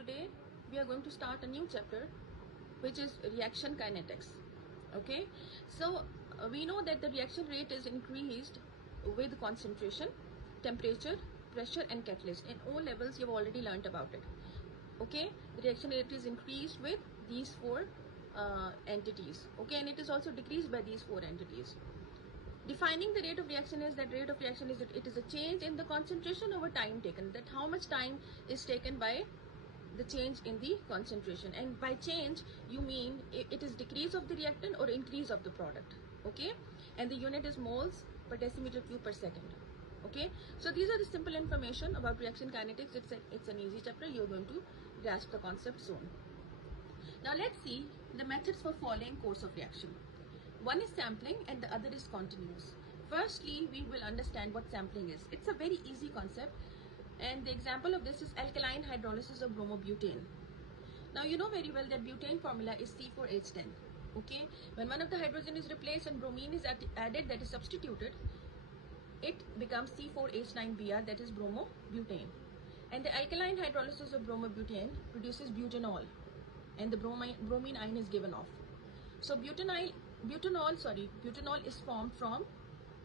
today we are going to start a new chapter, which is reaction kinetics. Okay, so we know that the reaction rate is increased with concentration, temperature, pressure and catalyst. In all levels you've already learned about it. Okay, the reaction rate is increased with these four entities. Okay, and it is also decreased by these four entities. Defining the rate of reaction is that it is a change in the concentration over time taken, that how much time is taken by the change in the concentration, and by change you mean it is decrease of the reactant or increase of the product. Okay, and the unit is moles per decimeter cube per second. Okay, so these are the simple information about reaction kinetics. It's an easy chapter. You're going to grasp the concept soon. Now let's see the methods for following course of reaction. One is sampling and the other is continuous. Firstly, we will understand what sampling is. It's a very easy concept, and the example of this is alkaline hydrolysis of bromobutane. Now you know very well that butane formula is C4H10. Okay, when one of the hydrogen is replaced and bromine is added, that is substituted, it becomes C4H9Br, that is bromobutane. And the alkaline hydrolysis of bromobutane produces butanol, and the bromine ion is given off. So butanol is formed from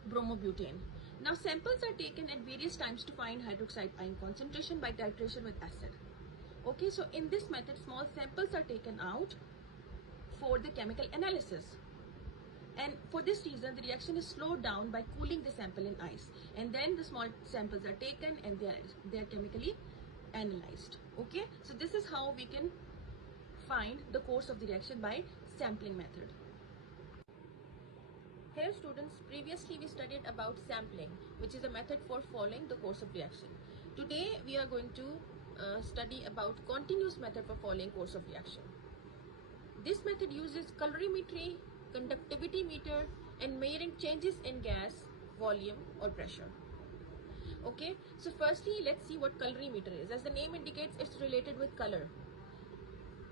bromobutane. Now samples are taken at various times to find hydroxide ion concentration by titration with acid. Okay, so in this method small samples are taken out for the chemical analysis, and for this reason the reaction is slowed down by cooling the sample in ice, and then the small samples are taken and they are chemically analyzed. Okay, so this is how we can find the course of the reaction by sampling method. Hello students, previously we studied about sampling, which is a method for following the course of reaction. Today we are going to study about continuous method for following course of reaction. This method uses calorimetry, conductivity meter and measuring changes in gas, volume or pressure. Okay, so firstly let's see what calorimeter is. As the name indicates, it's related with color.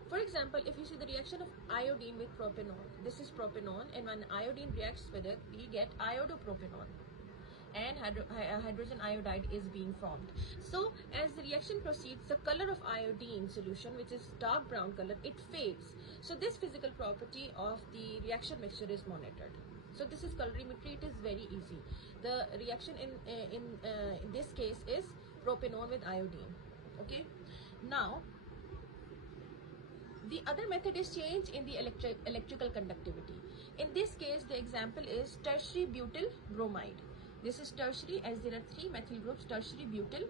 For example, if you see the reaction of iodine with propanol, this is propanol, and when iodine reacts with it, we get iodopropanol, and hydrogen iodide is being formed. So as the reaction proceeds, the color of iodine solution, which is dark brown color, it fades. So this physical property of the reaction mixture is monitored. So this is calorimetry. It is very easy. The reaction in this case is propanol with iodine. Okay, now the other method is change in the electrical conductivity. In this case, the example is tertiary butyl bromide. This is tertiary, as there are 3 methyl groups, tertiary butyl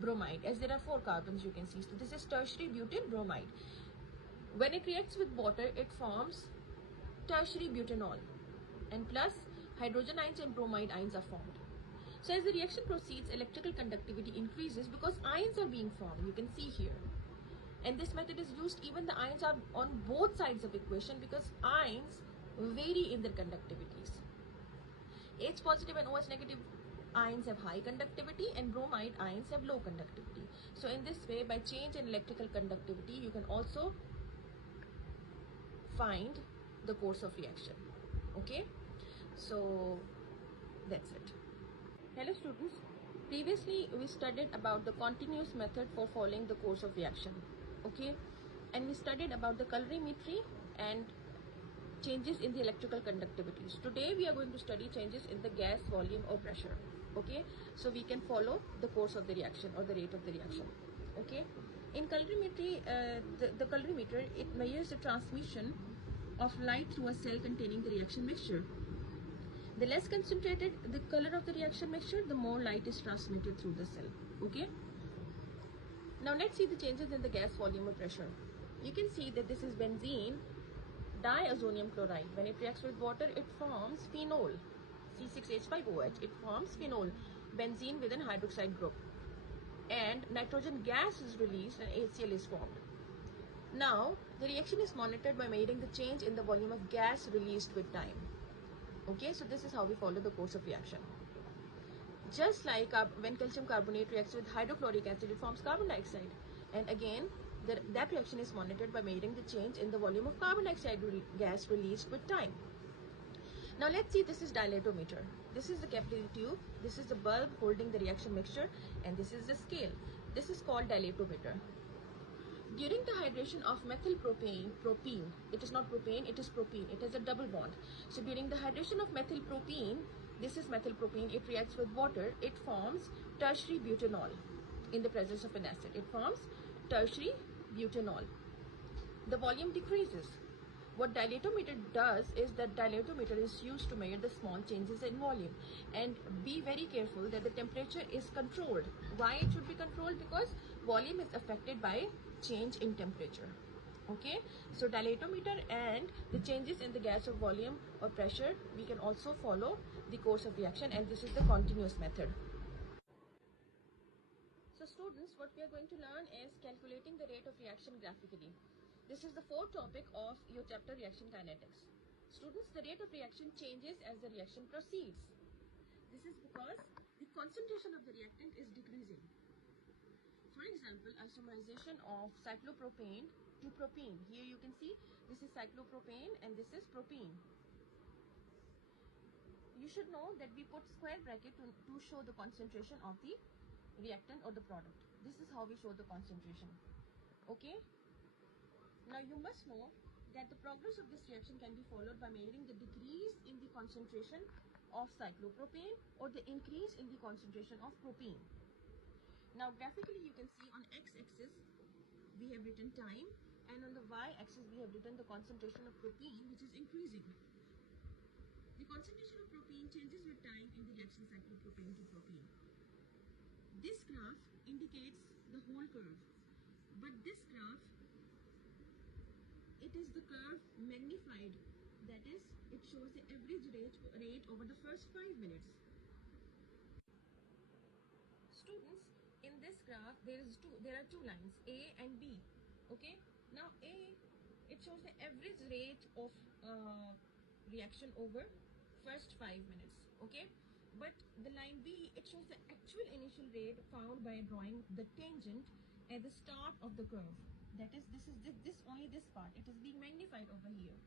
bromide, as there are 4 carbons you can see. So this is tertiary butyl bromide. When it reacts with water, it forms tertiary butanol, and plus hydrogen ions and bromide ions are formed. So as the reaction proceeds, electrical conductivity increases because ions are being formed, you can see here. And this method is used even the ions are on both sides of equation, because ions vary in their conductivities. H positive and OH negative ions have high conductivity and bromide ions have low conductivity. So in this way, by change in electrical conductivity, you can also find the course of reaction. Okay, so that's it. Hello students, previously we studied about the continuous method for following the course of reaction. Okay, and we studied about the calorimetry and changes in the electrical conductivities. Today we are going to study changes in the gas, volume or pressure. Okay, so we can follow the course of the reaction or the rate of the reaction. Okay, in calorimetry, the calorimeter, it measures the transmission of light through a cell containing the reaction mixture. The less concentrated the color of the reaction mixture, the more light is transmitted through the cell. Okay, now let's see the changes in the gas, volume or pressure. You can see that this is benzene diazonium chloride. When it reacts with water, it forms phenol, C6H5OH. It forms phenol, benzene with an hydroxide group, and nitrogen gas is released and HCl is formed. Now the reaction is monitored by measuring the change in the volume of gas released with time. Okay, so this is how we follow the course of reaction. Just like when calcium carbonate reacts with hydrochloric acid, it forms carbon dioxide, and again that reaction is monitored by measuring the change in the volume of carbon dioxide gas released with time. Now let's see, this is dilatometer. This is the capillary tube, this is the bulb holding the reaction mixture, and this is the scale. This is called dilatometer. During the hydration of propene, it is not propane, it is propene, it has a double bond. So during the hydration of methylpropene, this is methylpropene, it reacts with water, it forms tertiary butanol in the presence of an acid. It forms tertiary butanol. The volume decreases. What dilatometer does is that dilatometer is used to measure the small changes in volume, and be very careful that the temperature is controlled. Why it should be controlled? Because volume is affected by change in temperature. Okay, so dilatometer and the changes in the gas of volume or pressure, we can also follow the course of reaction, and this is the continuous method. So students, what we are going to learn is calculating the rate of reaction graphically. This is the fourth topic of your chapter reaction kinetics. Students, the rate of reaction changes as the reaction proceeds. This is because the concentration of the reactant is decreasing. For example, isomerization of cyclopropane to propene. Here you can see this is cyclopropane and this is propene. You should know that we put square bracket to show the concentration of the reactant or the product. This is how we show the concentration. Okay. Now you must know that the progress of this reaction can be followed by measuring the decrease in the concentration of cyclopropane or the increase in the concentration of propene. Now graphically you can see on x-axis we have written time, and on the y-axis we have written the concentration of propene, which is increasing. The concentration of propene changes with time in the reaction cyclopropane to propene. This graph indicates the whole curve, but this graph, it is the curve magnified, that is, it shows the average rate over the first 5 minutes. Students, in this graph there are two lines, A and B. Okay, now A, it shows the average rate of reaction over first 5 minutes. Okay, but the line B, it shows the actual initial rate found by drawing the tangent at the start of the curve. That is, this only this part, it is being magnified over here.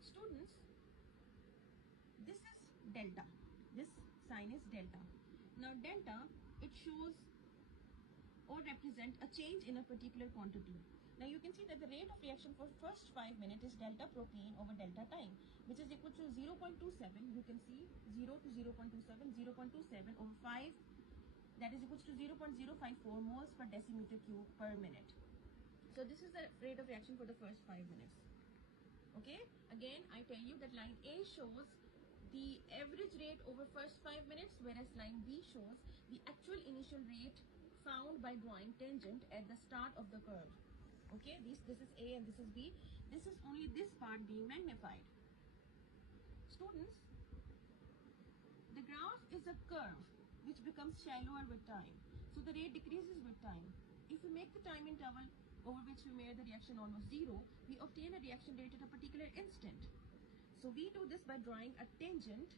Students, this is delta, this sign is delta. Now delta, it shows or represent a change in a particular quantity. Now you can see that the rate of reaction for first 5 minutes is delta propene over delta time, which is equal to 0.27. You can see 0 to 0.27, 0.27 over 5, that is equal to 0.054 moles per decimeter cube per minute. So this is the rate of reaction for the first 5 minutes. Okay, again I tell you that line A shows the average rate over first 5 minutes, whereas line B shows the actual initial rate found by drawing tangent at the start of the curve. Okay, this is A and this is B. This is only this part being magnified. Students, the graph is a curve which becomes shallower with time. So the rate decreases with time. If we make the time interval over which we measure the reaction almost zero, we obtain a reaction rate at a particular instant. So we do this by drawing a tangent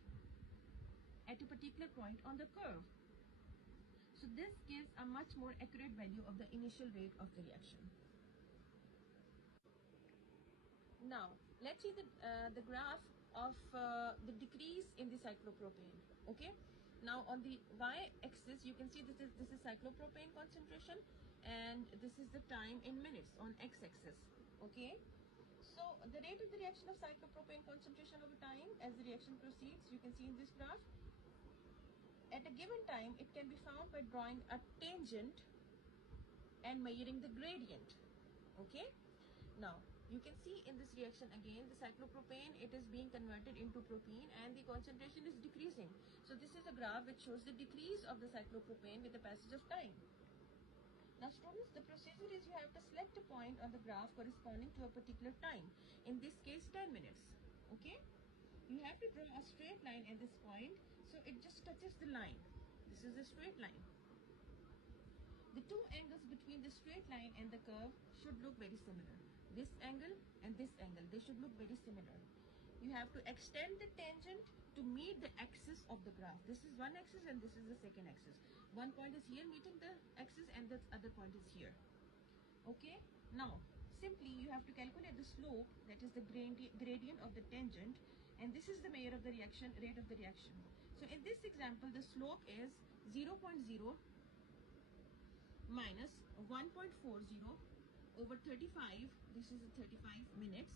at a particular point on the curve. So this gives a much more accurate value of the initial rate of the reaction. Now let's see the graph of the decrease in the cyclopropane. Okay, now on the y-axis you can see this is cyclopropane concentration, and this is the time in minutes on x-axis. Okay, so the rate of the reaction of cyclopropane concentration over time as the reaction proceeds, you can see in this graph. At a given time, it can be found by drawing a tangent and measuring the gradient. Okay, now you can see in this reaction again the cyclopropane, it is being converted into propene and the concentration is decreasing. So this is a graph which shows the decrease of the cyclopropane with the passage of time. Now students, the procedure is you have to select a point on the graph corresponding to a particular time, in this case 10 minutes. Okay, you have to draw a straight line at this point, so it just touches the line. This is a straight line. The two angles between the straight line and the curve should look very similar. This angle and this angle, they should look very similar. You have to extend the tangent to meet the axis of the graph. This is one axis and this is the second axis. One point is here meeting the axis and the other point is here. Okay, now simply you have to calculate the slope, that is the gradient of the tangent, and this is the measure of the reaction rate of the reaction. So in this example the slope is 0.0 minus 1.40 over 35, this is 35 minutes,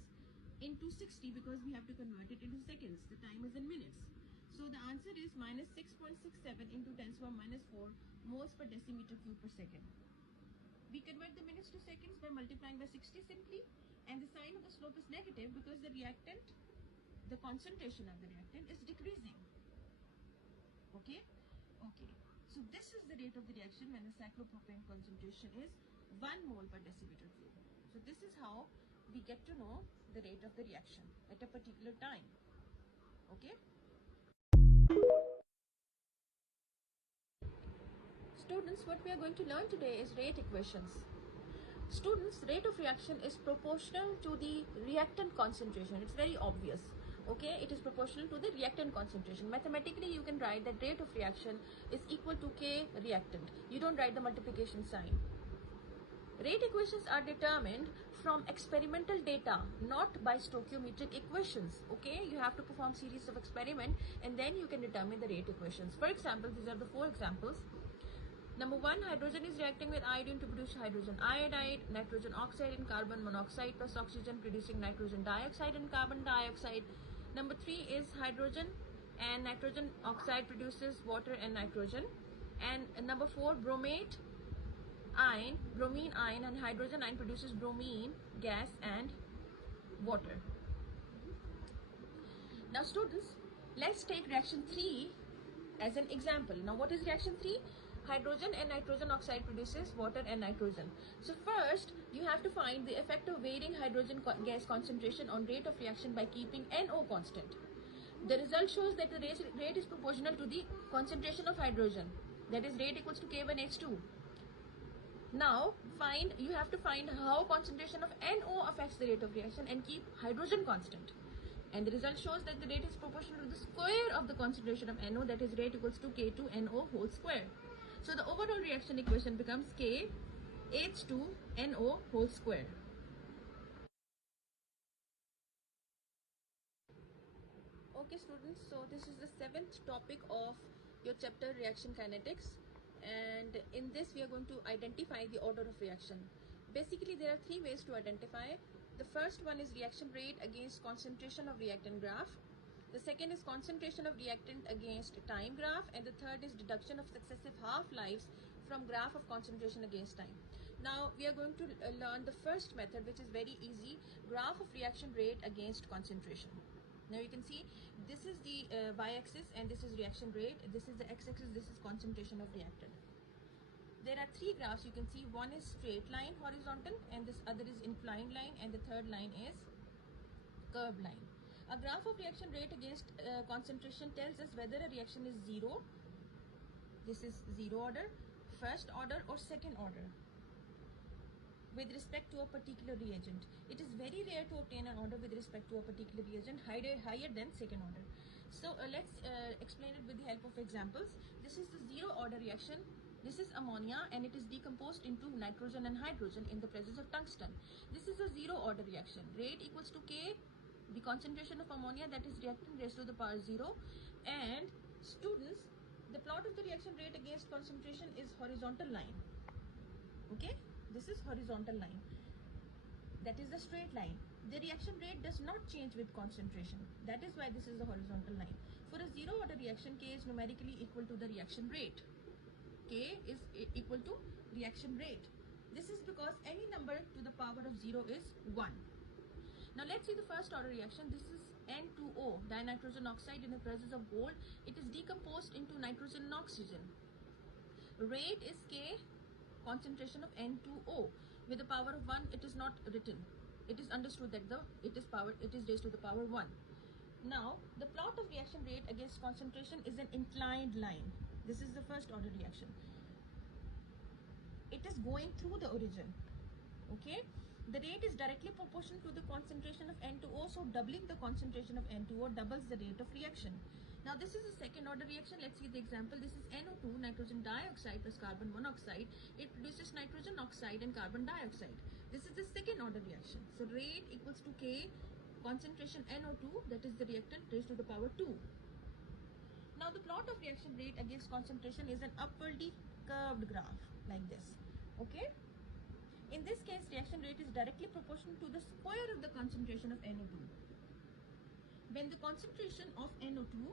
into 60, because we have to convert it into seconds. The time is in minutes. So the answer is minus 6.67 into 10 to the power minus 4 moles per decimeter cube per second. We convert the minutes to seconds by multiplying by 60 simply, and the sign of the slope is negative because the reactant, the concentration of the reactant is decreasing. Okay? Okay. So this is the rate of the reaction when the cyclopropane concentration is 1 mole per decimeter cube. So this is how we get to know the rate of the reaction at a particular time. Okay? Students, what we are going to learn today is rate equations. Students, rate of reaction is proportional to the reactant concentration. It's very obvious. Okay, it is proportional to the reactant concentration. Mathematically, you can write that rate of reaction is equal to K reactant. You don't write the multiplication sign. Rate equations are determined from experimental data, not by stoichiometric equations. Okay, you have to perform series of experiment and then you can determine the rate equations. For example, these are the 4 examples. Number 1, hydrogen is reacting with iodine to produce hydrogen iodide, nitrogen oxide and carbon monoxide plus oxygen producing nitrogen dioxide and carbon dioxide. Number 3 is hydrogen and nitrogen oxide produces water and nitrogen. And number 4, bromine ion and hydrogen ion produces bromine gas and water. Now students, let's take reaction 3 as an example. Now what is reaction 3? Hydrogen and nitrogen oxide produces water and nitrogen. So first, you have to find the effect of varying hydrogen gas concentration on rate of reaction by keeping NO constant. The result shows that the rate is proportional to the concentration of hydrogen. That is, rate equals to K1H2. Now, you have to find how concentration of NO affects the rate of reaction and keep hydrogen constant. And the result shows that the rate is proportional to the square of the concentration of NO, that is, rate equals to K2NO whole square. So the overall reaction equation becomes KH2NO whole square. Okay students, so this is the 7th topic of your chapter reaction kinetics, and in this we are going to identify the order of reaction. Basically there are 3 ways to identify. The first one is reaction rate against concentration of reactant graph. The second is concentration of reactant against time graph, and the third is deduction of successive half-lives from graph of concentration against time. Now we are going to learn the first method, which is very easy, graph of reaction rate against concentration. Now you can see this is the y-axis and this is reaction rate, this is the x-axis, this is concentration of reactant. There are 3 graphs you can see. One is straight line horizontal and this other is inclined line, and the third line is curved line. A graph of reaction rate against concentration tells us whether a reaction is 0, this is 0 order, first order or second order with respect to a particular reagent. It is very rare to obtain an order with respect to a particular reagent higher than second order. So let's explain it with the help of examples. This is the 0 order reaction. This is ammonia and it is decomposed into nitrogen and hydrogen in the presence of tungsten. This is a 0 order reaction. Rate equals to K, the concentration of ammonia, that is reactant, raised to the power 0. And students, the plot of the reaction rate against concentration is horizontal line. Okay, this is horizontal line, that is the straight line. The reaction rate does not change with concentration, that is why this is a horizontal line. For a 0 order reaction, K is numerically equal to the reaction rate. K is equal to reaction rate. This is because any number to the power of 0 is 1. Now let's see the first order reaction. This is N2O, dinitrogen oxide, in the presence of gold. It is decomposed into nitrogen and oxygen. Rate is K, concentration of N2O. With the power of 1, it is not written. It is understood that it is raised to the power 1. Now the plot of reaction rate against concentration is an inclined line. This is the first order reaction. It is going through the origin. Okay, the rate is directly proportional to the concentration of N2O, so doubling the concentration of N2O doubles the rate of reaction. Now this is a second order reaction. Let's see the example. This is NO2, nitrogen dioxide plus carbon monoxide. It produces nitrogen oxide and carbon dioxide. This is the second order reaction. So rate equals to K, concentration NO2, that is the reactant, raised to the power 2. Now the plot of reaction rate against concentration is an upwardly curved graph like this. Okay, In this case, reaction rate is directly proportional to the square of the concentration of NO2. When the concentration of NO2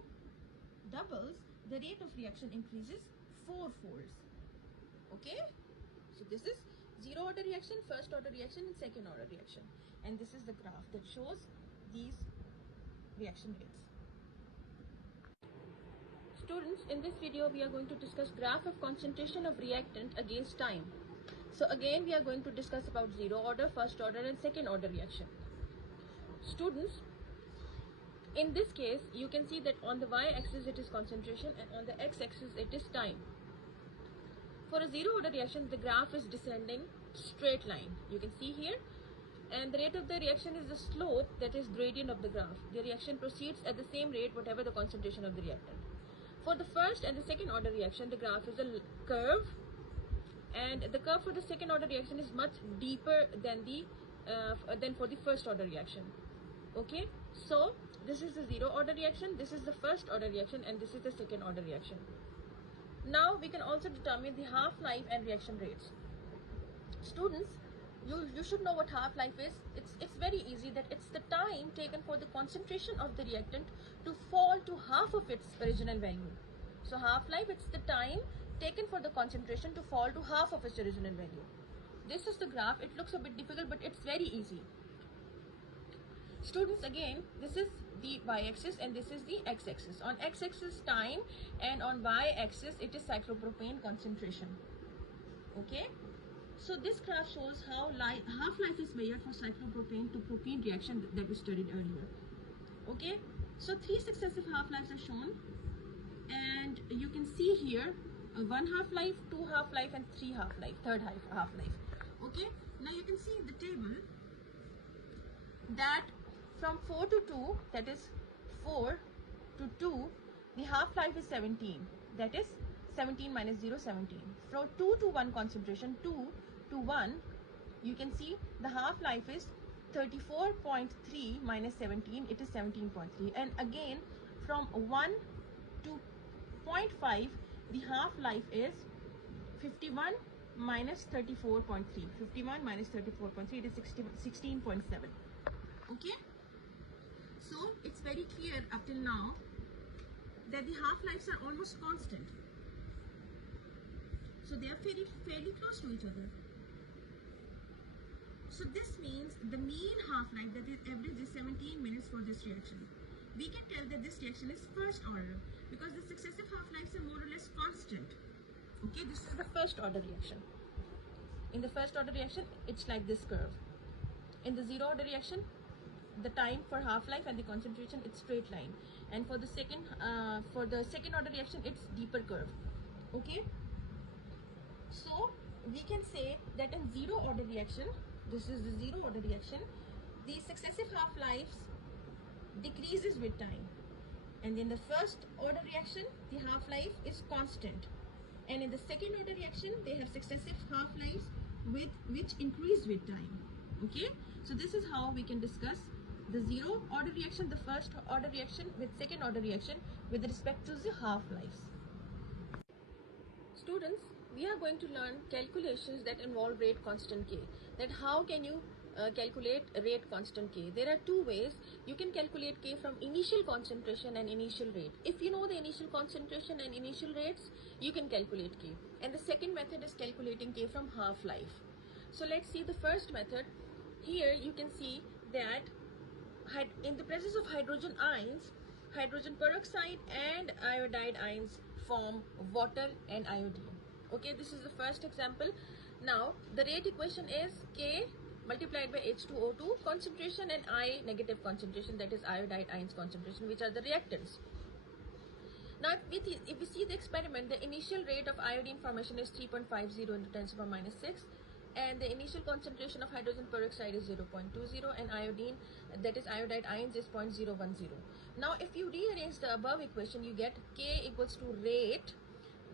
doubles, the rate of reaction increases 4 folds. Okay, so this is zero order reaction, first order reaction, and second order reaction, and this is the graph that shows these reaction rates. Students, in this video we are going to discuss graph of concentration of reactant against time. So again we are going to discuss about zero order, first order, and second order reaction. Students, in this case you can see that on the y-axis it is concentration and on the x-axis it is time. For a zero order reaction, the graph is descending straight line. You can see here, and the rate of the reaction is the slope, that is gradient of the graph. The reaction proceeds at the same rate whatever the concentration of the reactant. For the first and the second order reaction, the graph is a curve, and the curve for the second order reaction is much deeper than for the first order reaction. Okay, so this is the zero order reaction, this is the first order reaction, and this is the second order reaction. Now we can also determine the half-life and reaction rates. Students, you should know what half-life is. It's very easy, that it's the time taken for the concentration of the reactant to fall to half of its original value. So half-life, it's the time taken for the concentration to fall to half of its original value. This is the graph. It looks a bit difficult, but it's very easy. Students, again, this is the y-axis and this is the x-axis. On x-axis time, and on y-axis it is cyclopropane concentration. Okay, so this graph shows how half-life is measured for cyclopropane to propene reaction that we studied earlier. Okay, so 3 successive half-lives are shown, and you can see here 1 half-life, 2 half-life, and 3 half-life, third half-life. Okay, now you can see in the table that from 4 to 2, that is 4 to 2, the half-life is 17, that is 17 minus 0, 17. From 2 to 1 concentration, 2 to 1, you can see the half-life is 34.3 minus 17, it is 17.3. And again, from 1 to 0.5, the half-life is 51 minus 34.3. 51 minus 34.3, it is 16.7. Okay? So it's very clear up till now that the half-lives are almost constant. So they are fairly close to each other. So this means the mean half-life, that is average, is 17 minutes for this reaction. We can tell that this reaction is first order because the successive half-lives are more or less constant. Okay, this is the first order reaction. In the first order reaction, it's like this curve. In the zero order reaction, the time for half-life and the concentration, it's straight line, and for the second order reaction, it's deeper curve. Okay, so we can say that in zero order reaction, this is the zero order reaction, the successive half-lives decreases with time, and in the first order reaction the half-life is constant, and in the second order reaction they have successive half-lives which increase with time. Okay, so this is how we can discuss the zero order reaction, the first order reaction with second order reaction with respect to the half-lives. Students, we are going to learn calculations that involve rate constant K. That how can you calculate rate constant K? There are two ways. You can calculate K from initial concentration and initial rate. If you know the initial concentration and initial rates, you can calculate K. And the second method is calculating K from half-life. So let's see the first method. Here you can see that in the presence of hydrogen ions, hydrogen peroxide and iodide ions form water and iodine. Okay, this is the first example. Now the rate equation is K multiplied by H2O2 concentration and I negative concentration, that is iodide ions concentration, which are the reactants. Now if we see the experiment, the initial rate of iodine formation is 3.50 into 10 to the minus 6, and the initial concentration of hydrogen peroxide is 0.20, and iodine, that is iodide ions, is 0.010. Now if you rearrange the above equation, you get K equals to rate,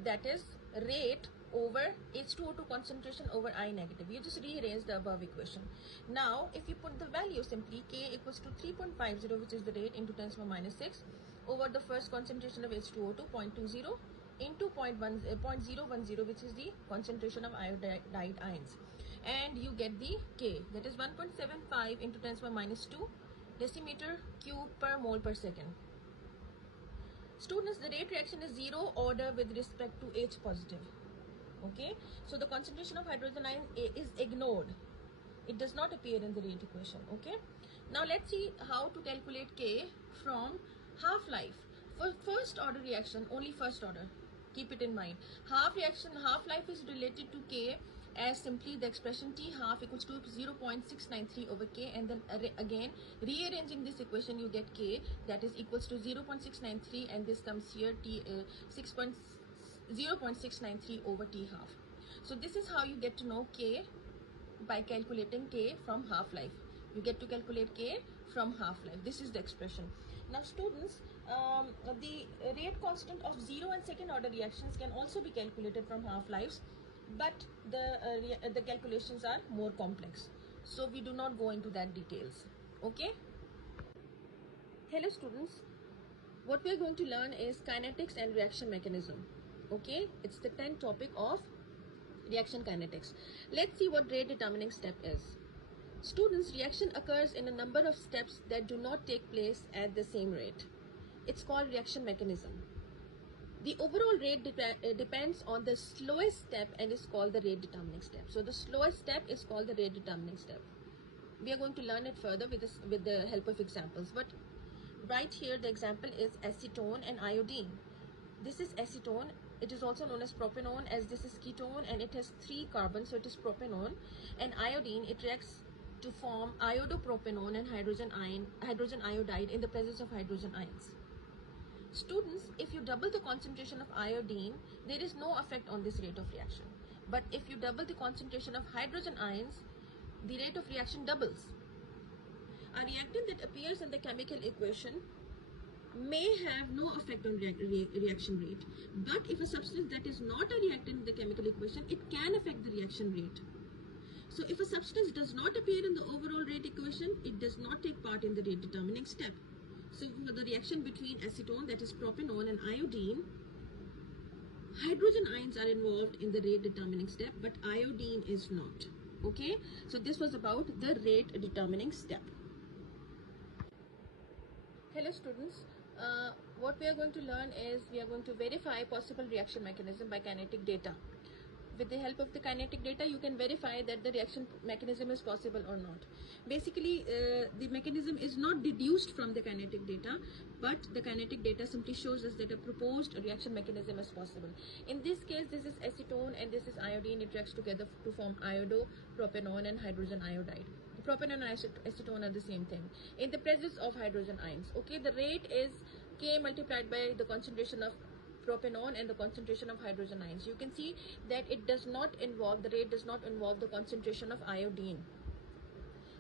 that is rate over H2O2 concentration over I negative. You just rearrange the above equation. Now if you put the value simply, K equals to 3.50, which is the rate, into 10 to the minus 6 over the first concentration of H2O2 0.20 into 0.010, which is the concentration of iodide ions. and you get the K, that is 1.75 into 10 to the minus 2 decimeter cube per mole per second. Students, the rate reaction is zero order with respect to H positive. Okay, so the concentration of hydrogen ion is ignored. It does not appear in the rate equation. Okay, now let's see how to calculate K from half-life. For first order reaction, only first order, keep it in mind. Half-life is related to K as simply the expression T half equals to 0.693 over K, and then again rearranging this equation you get K that is equals to 0.693, and this comes here T 0.693 over T half. So this is how you get to know K by calculating K from half-life. You get to calculate K from half-life. This is the expression. Now students, the rate constant of 0 and second order reactions can also be calculated from half-lives, but the calculations are more complex, so we do not go into that details. Okay. Hello students, what we are going to learn is kinetics and reaction mechanism. Okay, it's the 10th topic of reaction kinetics. Let's see what rate determining step is. Students, reaction occurs in a number of steps that do not take place at the same rate. It's called reaction mechanism. The overall rate depends on the slowest step and is called the rate determining step. So the slowest step is called the rate determining step. We are going to learn it further with the help of examples, but right here the example is acetone and iodine. This is acetone. It is also known as propanone, as this is ketone and it has 3 carbons, so it is propanone. And iodine, it reacts to form iodopropanone and hydrogen iodide in the presence of hydrogen ions. Students, if you double the concentration of iodine, there is no effect on this rate of reaction. But if you double the concentration of hydrogen ions, the rate of reaction doubles. A reactant that appears in the chemical equation may have no effect on reaction rate, but if a substance that is not a reactant in the chemical equation, it can affect the reaction rate. So if a substance does not appear in the overall rate equation, it does not take part in the rate determining step. So for the reaction between acetone, that is propanone, and iodine, hydrogen ions are involved in the rate determining step, but iodine is not. Okay, so this was about the rate determining step. Hello students, what we are going to learn is we are going to verify possible reaction mechanism by kinetic data. With the help of the kinetic data, you can verify that the reaction mechanism is possible or not. Basically, the mechanism is not deduced from the kinetic data, but the kinetic data simply shows us that a proposed reaction mechanism is possible. In this case, this is acetone and this is iodine. It reacts together to form iodopropanone and hydrogen iodide. Propanone and acetone are the same thing in the presence of hydrogen ions. Okay, the rate is K multiplied by the concentration of propanone and the concentration of hydrogen ions. You can see that it does not involve, the rate does not involve the concentration of iodine.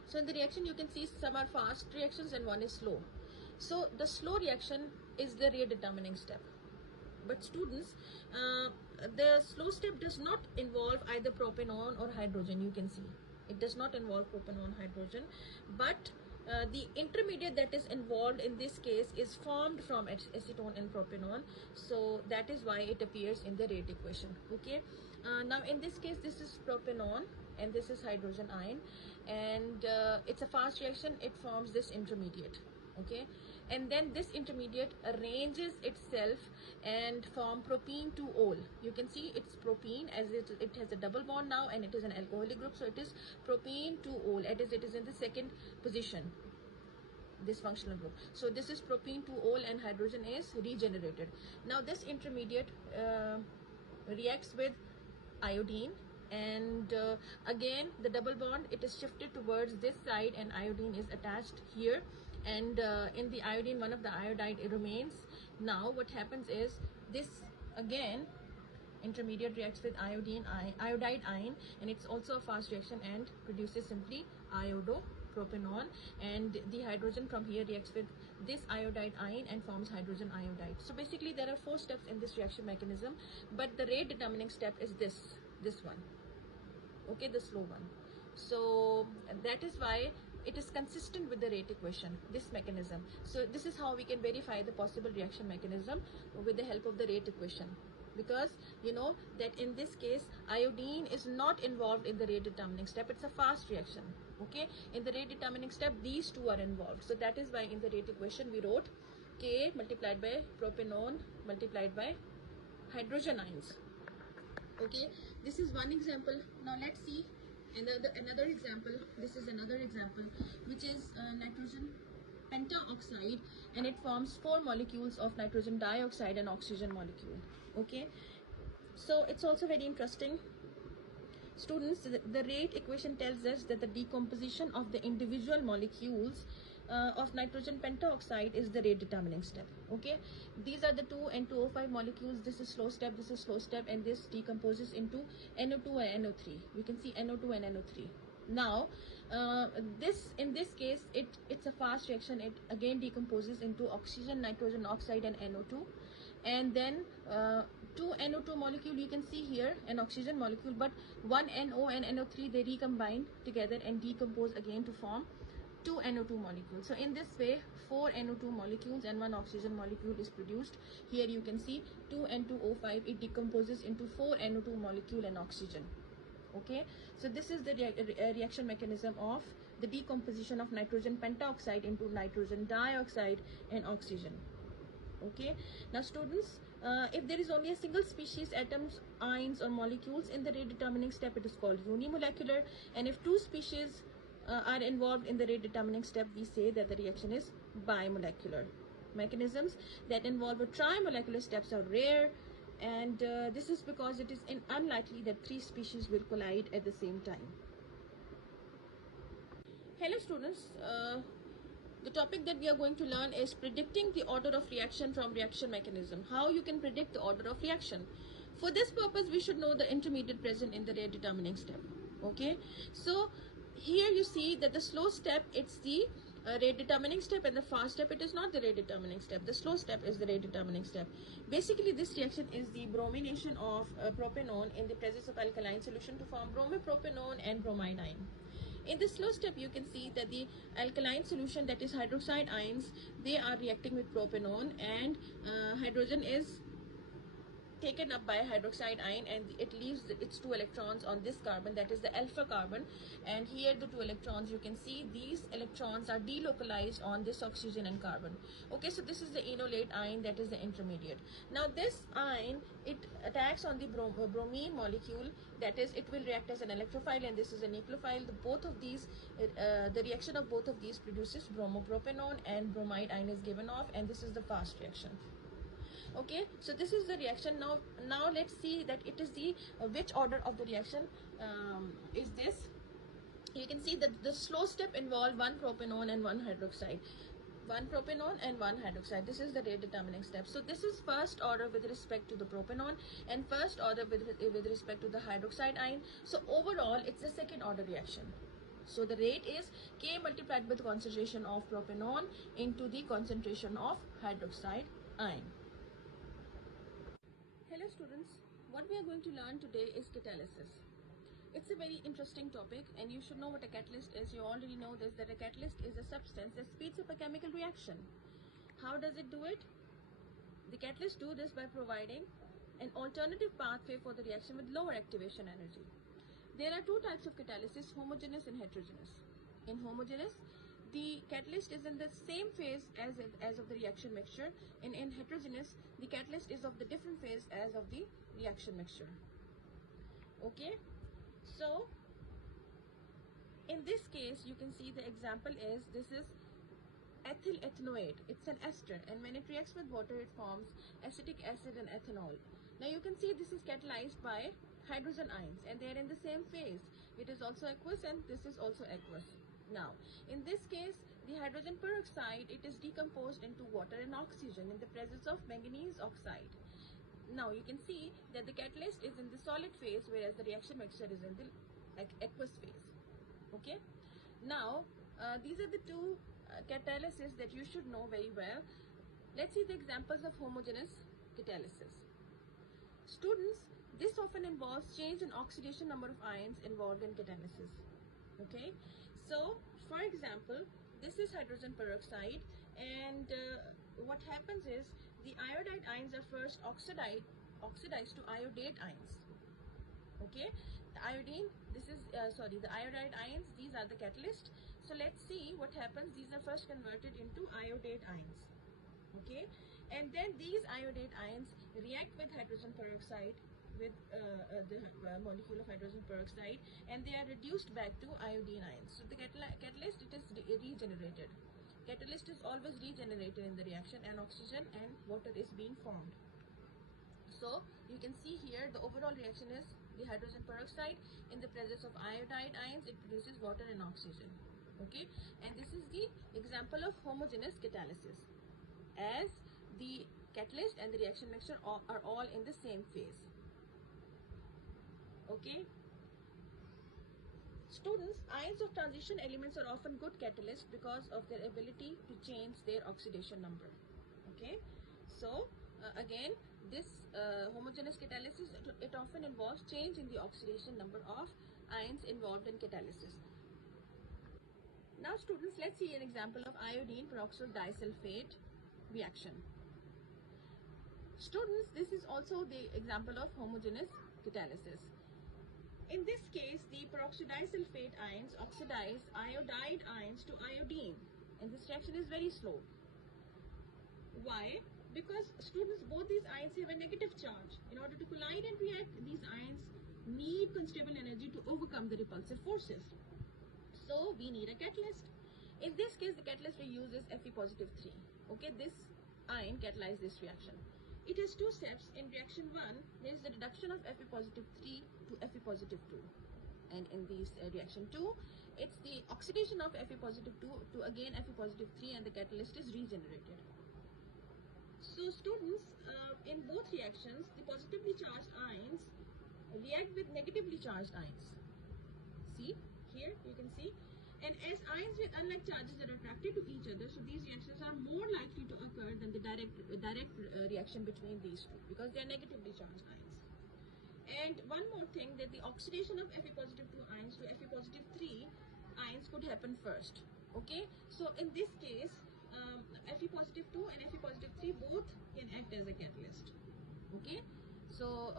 So in the reaction, you can see some are fast reactions and one is slow. So the slow reaction is the rate determining step. But students, the slow step does not involve either propanone or hydrogen. You can see it does not involve propanone, hydrogen, but the intermediate that is involved in this case is formed from acetone and propanone, so that is why it appears in the rate equation. Okay, now in this case, this is propanone and this is hydrogen ion, and it's a fast reaction. It forms this intermediate. Okay, and then this intermediate arranges itself and form propene 2-ol. You can see it's propene, as it has a double bond now and it is an alcoholic group, so it is propene 2-ol, it is in the second position, this functional group. So this is propene 2-ol and hydrogen is regenerated. Now this intermediate reacts with iodine, and again the double bond, it is shifted towards this side and iodine is attached here, and in the iodine, one of the iodide remains. Now what happens is this again intermediate reacts with iodide ion, and it's also a fast reaction and produces simply iodopropanone, and the hydrogen from here reacts with this iodide ion and forms hydrogen iodide. So basically there are 4 steps in this reaction mechanism, but the rate determining step is this one. Okay, the slow one. So that is why it is consistent with the rate equation, this mechanism. So this is how we can verify the possible reaction mechanism with the help of the rate equation. because you know that in this case iodine is not involved in the rate determining step. It's a fast reaction. Okay, in the rate determining step these two are involved, so that is why in the rate equation we wrote K multiplied by propanone multiplied by hydrogen ions. Okay, this is one example. Now let's see another example. This is another example, which is nitrogen pentaoxide, and it forms 4 molecules of nitrogen dioxide and oxygen molecule. Okay, so it's also very interesting. Students, the rate equation tells us that the decomposition of the individual molecules of nitrogen pentaoxide is the rate determining step. Okay, these are the 2 N2O5 molecules. This is slow step, this is slow step, and this decomposes into NO2 and NO3. We can see NO2 and NO3. Now in this case it's a fast reaction. It again decomposes into oxygen, nitrogen oxide, and NO2, and then 2 NO2 molecule, you can see here an oxygen molecule, but 1 NO and NO3 they recombine together and decompose again to form 2 NO2 molecules. So in this way 4 NO2 molecules and 1 oxygen molecule is produced. Here you can see 2 N2O5, it decomposes into 4 NO2 molecule and oxygen. Okay, so this is the reaction mechanism of the decomposition of nitrogen pentaoxide into nitrogen dioxide and oxygen. Okay, now students, if there is only a single species, atoms, ions or molecules in the rate determining step, it is called unimolecular, and if 2 species are involved in the rate determining step, we say that the reaction is bimolecular. Mechanisms that involve a trimolecular steps are rare, and this is because it is unlikely that 3 species will collide at the same time. Hello students, the topic that we are going to learn is predicting the order of reaction from reaction mechanism. How you can predict the order of reaction. For this purpose, we should know the intermediate present in the rate determining step. Okay, so here you see that the slow step, it's the rate determining step, and the fast step, it is not the rate determining step. The slow step is the rate determining step. Basically this reaction is the bromination of propanone in the presence of alkaline solution to form bromopropanone and bromide ion. In the slow step, you can see that the alkaline solution, that is hydroxide ions, they are reacting with propanone, and hydrogen is taken up by a hydroxide ion, and it leaves its 2 electrons on this carbon, that is the alpha carbon, and here the 2 electrons, you can see these electrons are delocalized on this oxygen and carbon. Okay, so this is the enolate ion, that is the intermediate. Now this ion, it attacks on the bromine molecule, that is it will react as an electrophile, and this is a nucleophile. Both of these, the reaction of both of these produces bromopropanone, and bromide ion is given off, and this is the fast reaction. Okay, so this is the reaction. Now let's see that it is the which order of the reaction is this. You can see that the slow step involved 1 propanone and 1 hydroxide. 1 propanone and 1 hydroxide. This is the rate determining step. So this is first order with respect to the propanone, and first order with respect to the hydroxide ion. So overall it's the second order reaction. So the rate is K multiplied by the concentration of propanone into the concentration of hydroxide ion. Hello students, what we are going to learn today is catalysis. It's a very interesting topic, and you should know what a catalyst is. You already know this, that a catalyst is a substance that speeds up a chemical reaction. How does it do it? The catalyst do this by providing an alternative pathway for the reaction with lower activation energy. There are 2 types of catalysis, homogeneous and heterogeneous. In homogeneous, the catalyst is in the same phase as of the reaction mixture, and in heterogeneous, the catalyst is of the different phase as of the reaction mixture. Okay, so in this case, you can see the example is, this is ethyl ethanoate. It's an ester, and when it reacts with water, it forms acetic acid and ethanol. Now you can see this is catalyzed by hydrogen ions, and they are in the same phase. It is also aqueous, and this is also aqueous. Now, in this case, the hydrogen peroxide, it is decomposed into water and oxygen in the presence of manganese oxide. Now, you can see that the catalyst is in the solid phase, whereas the reaction mixture is in the aqueous phase. Okay. Now, these are the 2 catalysis that you should know very well. Let's see the examples of homogeneous catalysis. Students, this often involves change in oxidation number of ions involved in catalysis. Okay, so for example, this is hydrogen peroxide, and what happens is the iodide ions are first oxidized oxidize to iodate ions. Okay, the iodine, this is the iodide ions, these are the catalyst. So let's see what happens. These are first converted into iodate ions. Okay, and then these iodate ions react with hydrogen peroxide, with the molecule of hydrogen peroxide, and they are reduced back to iodine ions. So the catalyst, it is regenerated. Catalyst is always regenerated in the reaction, and oxygen and water is being formed. So you can see here the overall reaction is the hydrogen peroxide in the presence of iodide ions, it produces water and oxygen. Okay, and this is the example of homogeneous catalysis, as the catalyst and the reaction mixture are all in the same phase. Okay, students, ions of transition elements are often good catalysts because of their ability to change their oxidation number. Okay, so again, this homogeneous catalysis, it often involves change in the oxidation number of ions involved in catalysis. Now students, let's see an example of iodine peroxide disulfate reaction. Students, this is also the example of homogeneous catalysis. In this case, the peroxodisulfate ions oxidize iodide ions to iodine, and this reaction is very slow. Why? Because students, both these ions have a negative charge. In order to collide and react, these ions need considerable energy to overcome the repulsive forces. So we need a catalyst. In this case, the catalyst we use is Fe positive 3. Okay, this ion catalyzes this reaction. It has two steps. In reaction 1, there is the reduction of Fe positive 3 to Fe positive 2. And in this reaction 2, it's the oxidation of Fe positive 2 to again Fe positive 3, and the catalyst is regenerated. So students, in both reactions, the positively charged ions react with negatively charged ions. See, here you can see. And as ions with unlike charges are attracted to each other, so these reactions are more likely to occur than the direct reaction between these two, because they are negatively charged ions. And one more thing, that the oxidation of Fe positive 2 ions to Fe positive 3 ions could happen first. Okay, so in this case, Fe positive 2 and Fe positive 3 both can act as a catalyst. Okay, so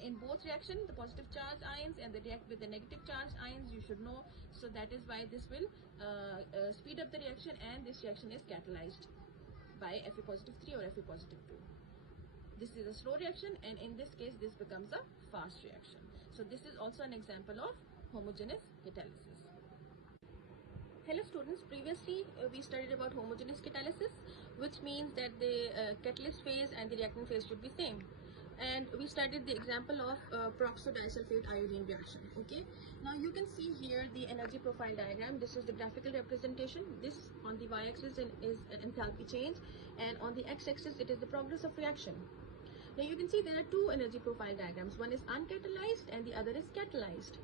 in both reactions, the positive charged ions and they react with the negative charged ions, you should know. So that is why this will speed up the reaction, and this reaction is catalyzed by Fe positive 3 or Fe positive 2. This is a slow reaction, and in this case this becomes a fast reaction. So this is also an example of homogeneous catalysis. Hello students, previously we studied about homogeneous catalysis, which means that the catalyst phase and the reactant phase should be same. And we studied the example of peroxodisulfate iodine reaction. Okay, now you can see here the energy profile diagram. This is the graphical representation. This on the y-axis is enthalpy change, and on the x-axis it is the progress of reaction. Now you can see there are two energy profile diagrams. One is uncatalyzed and the other is catalyzed.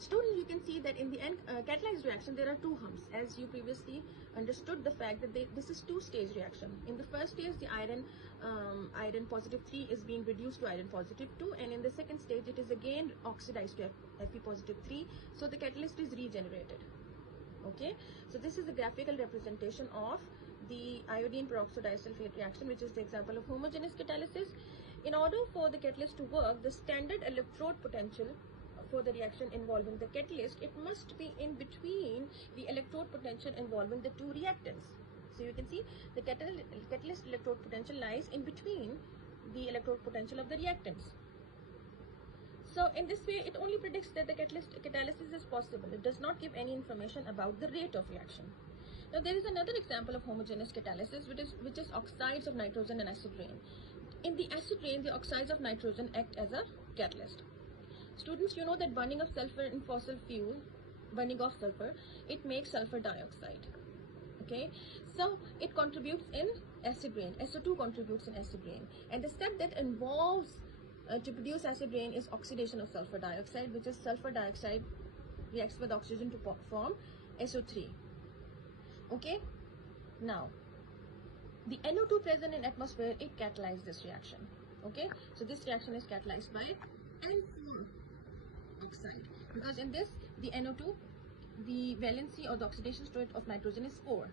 Students, you can see that in the catalyzed reaction there are two humps, as you previously understood the fact that this is two-stage reaction. In the first stage, the iron positive 3 is being reduced to iron positive 2, and in the second stage it is again oxidized to Fe positive 3, so the catalyst is regenerated. Okay, so this is the graphical representation of the iodine peroxodisulfate reaction, which is the example of homogeneous catalysis. In order for the catalyst to work, the standard electrode potential for the reaction involving the catalyst, it must be in between the electrode potential involving the two reactants. So you can see the catalyst electrode potential lies in between the electrode potential of the reactants. So in this way, it only predicts that the catalysis is possible. It does not give any information about the rate of reaction. Now there is another example of homogeneous catalysis, which is oxides of nitrogen and acid rain. In the acid rain, the oxides of nitrogen act as a catalyst. Students, you know that burning of sulfur in fossil fuel, burning of sulfur, it makes sulfur dioxide. Okay, so it contributes in acid rain. SO2 contributes in acid rain, and the step that involves to produce acid rain is oxidation of sulfur dioxide, which is sulfur dioxide reacts with oxygen to form SO3. Okay, now the NO2 present in atmosphere, it catalyzes this reaction. Okay, so this reaction is catalyzed by N4 oxide, because in this, the NO2, the valency or the oxidation state of nitrogen is 4.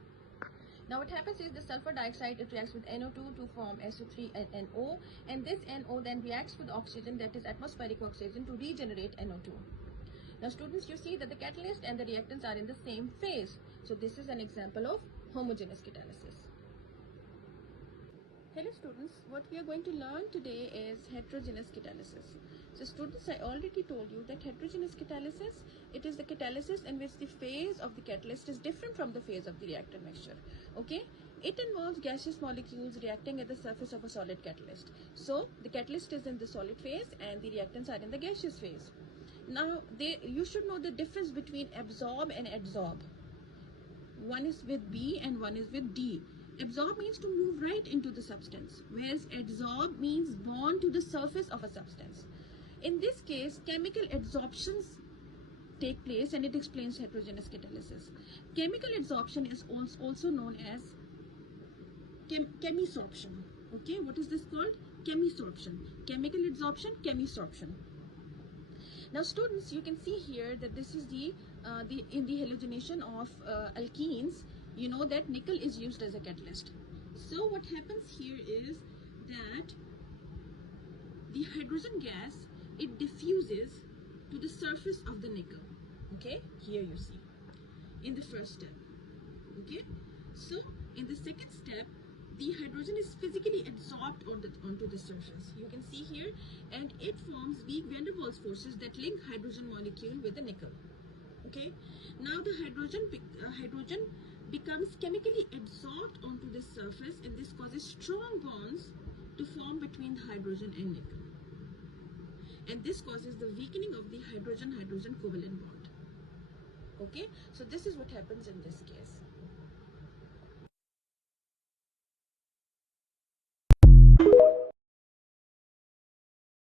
Now what happens is the sulfur dioxide, it reacts with NO2 to form SO3 and NO, and this NO then reacts with oxygen, that is atmospheric oxygen, to regenerate NO2. Now students, you see that the catalyst and the reactants are in the same phase. So this is an example of homogeneous catalysis. Hello students, what we are going to learn today is heterogeneous catalysis. So students, I already told you that heterogeneous catalysis, it is the catalysis in which the phase of the catalyst is different from the phase of the reactant mixture. Okay, it involves gaseous molecules reacting at the surface of a solid catalyst. So the catalyst is in the solid phase and the reactants are in the gaseous phase. Now you should know the difference between absorb and adsorb. One is with B and one is with D. Absorb means to move right into the substance, whereas adsorb means bond to the surface of a substance. In this case, chemical adsorptions take place, and it explains heterogeneous catalysis. Chemical adsorption is also known as chemisorption. Okay, what is this called? Chemisorption. Chemical adsorption, chemisorption. Now students, you can see here that this is in the halogenation of alkenes, you know that nickel is used as a catalyst. So what happens here is that the hydrogen gas, it diffuses to the surface of the nickel. Okay, here you see in the first step. Okay, so in the second step, the hydrogen is physically adsorbed onto the surface. You can see here, and it forms weak van der Waals forces that link hydrogen molecule with the nickel. Okay, now the hydrogen becomes chemically adsorbed onto the surface, and this causes strong bonds to form between hydrogen and nickel. And this causes the weakening of the hydrogen-hydrogen covalent bond. Okay, so this is what happens in this case.